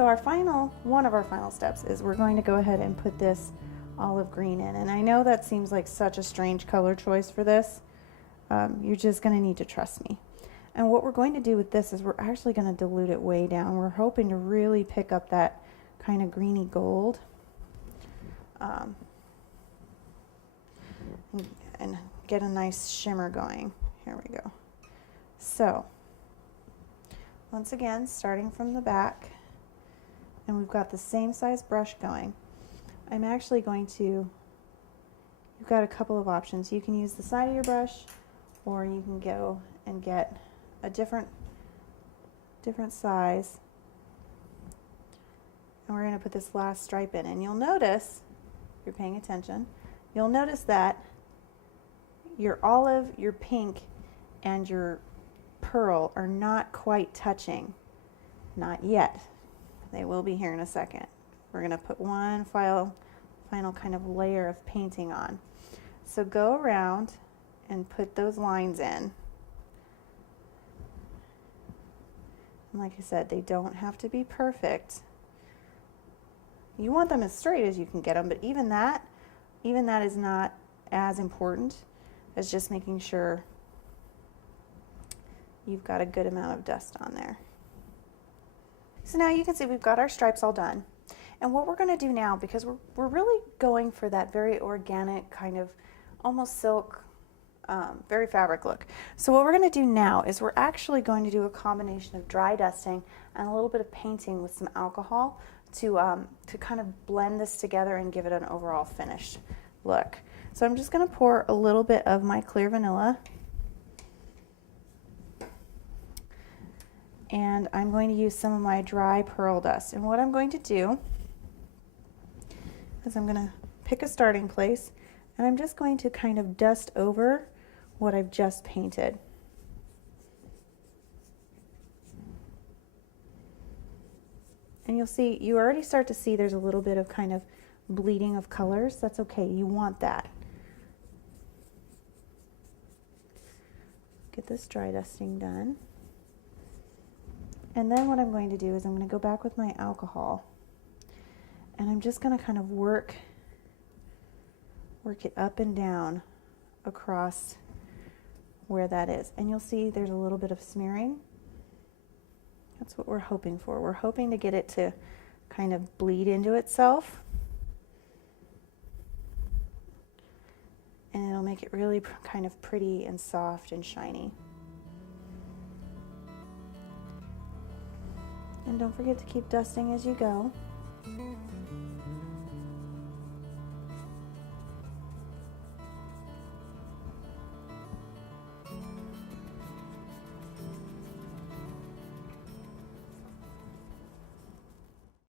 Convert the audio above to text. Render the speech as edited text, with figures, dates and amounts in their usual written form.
So one of our final steps is we're going to go ahead and put this olive green in. And I know that seems like such a strange color choice for this. You're just going to need to trust me. And what we're going to do with this is we're actually going to dilute it way down. We're hoping to really pick up that kind of greeny gold. And get a nice shimmer going. Here we go. So, once again, starting from the back, and we've got the same size brush going. I'm actually going to, you've got a couple of options. You can use the side of your brush, or you can go and get a different size. And we're going to put this last stripe in. And you'll notice, if you're paying attention, you'll notice that your olive, your pink, and your pearl are not quite touching. Not yet. They will be here in a second. We're going to put one final kind of layer of painting on. So go around and put those lines in. And like I said, they don't have to be perfect. You want them as straight as you can get them, but even that is not as important as just making sure you've got a good amount of dust on there. So now you can see we've got our stripes all done. And what we're going to do now, because we're really going for that very organic kind of almost silk, very fabric look. So what we're going to do now is we're actually going to do a combination of dry dusting and a little bit of painting with some alcohol to kind of blend this together and give it an overall finished look. So I'm just going to pour a little bit of my clear vanilla, and I'm going to use some of my dry pearl dust. And what I'm going to do is I'm going to pick a starting place, and I'm just going to kind of dust over what I've just painted. And you'll see, you already start to see there's a little bit of kind of bleeding of colors. That's okay, you want that. Get this dry dusting done. And then what I'm going to do is I'm going to go back with my alcohol, and I'm just going to kind of work it up and down across where that is. And you'll see there's a little bit of smearing. That's what we're hoping for. We're hoping to get it to kind of bleed into itself. And it'll make it really kind of pretty and soft and shiny. And don't forget to keep dusting as you go.